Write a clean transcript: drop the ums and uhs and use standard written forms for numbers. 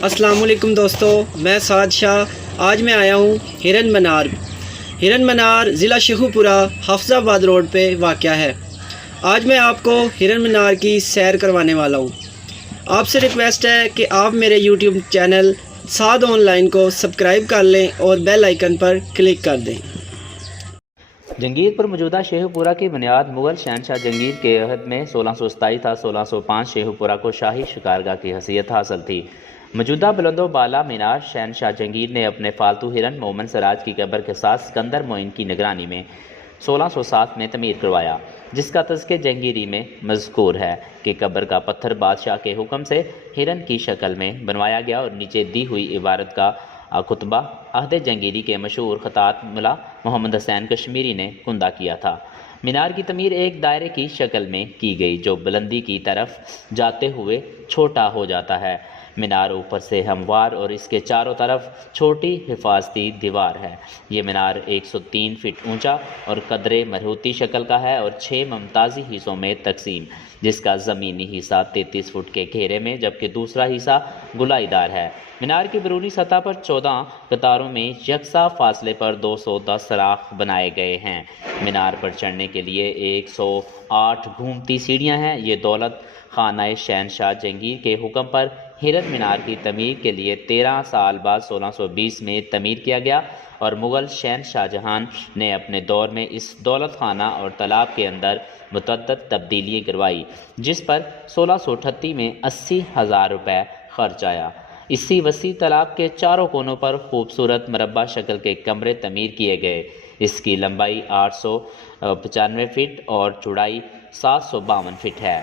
अस्सलाम वालेकुम दोस्तों, मैं साद शाह। आज मैं आया हूँ हिरन मनार। हिरन मनार ज़िला शेखुपुरा हाफिज़ाबाद रोड पे वाक़या है। आज मैं आपको हिरन मनार की सैर करवाने वाला हूँ। आपसे रिक्वेस्ट है कि आप मेरे यूट्यूब चैनल साद ऑनलाइन को सब्सक्राइब कर लें और बेल आइकन पर क्लिक कर दें। जंगीर पर मौजूदा शेखुपुरा की बुनियाद मुग़ल शहनशाह जंगीर के अहद में 1627 था। 1605 शेखुपुरा को शाही शिकारगाह की हैसियत हासिल थी। मौजूदा बुलंदो बाला मीनार शहनशाह जंगीर ने अपने फालतू हिरन मोमन सराज की कब्र के साथ सिकंदर मोइन की निगरानी में 1607 में तमीर करवाया, जिसका तज़किरा जंगीरी में मज़कूर है कि कब्र का पत्थर बादशाह के हुक्म से हिरन की शक्ल में बनवाया गया और नीचे दी हुई इबारत का खुतबा अहद जंगीरी के मशहूर खतात मुला मोहम्मद हुसैन कश्मीरी ने कुंदा किया था। मीनार की तमीर एक दायरे की शक्ल में की गई जो बुलंदी की तरफ जाते हुए छोटा हो जाता है। मीनार ऊपर से हमवार और इसके चारों तरफ छोटी हिफाजती दीवार है। ये मीनार 103 फीट ऊंचा और कदरे मरहूती शक्ल का है और 6 मुमताज़ी हिस्सों में तकसीम, जिसका ज़मीनी हिस्सा 33 फुट के घेरे में जबकि दूसरा हिस्सा गुलाईदार है। मीनार की बैरूनी सतह पर 14 कतारों में यकसा फासले पर 210 सराख बनाए गए हैं। मीनार पर चढ़ने के लिए 108 घूमती सीढ़ियां हैं। ये दौलत खाना शहनशाह जंगीर के हुक्म पर हिरन मीनार की तमीर के लिए 13 साल बाद 1620 में तमीर किया गया और मुग़ल शहनशाह जहां ने अपने दौर में इस दौलत खाना और तालाब के अंदर मुतअद्दिद तब्दीलियाँ करवाई, जिस पर 1638 में 80,000 रुपये खर्च आया। इसी वसी तालाब के चारों कोनों पर खूबसूरत मरबा शक्ल के कमरे तमीर किए गए। इसकी लंबाई 895 फीट और चौड़ाई 752 फीट है।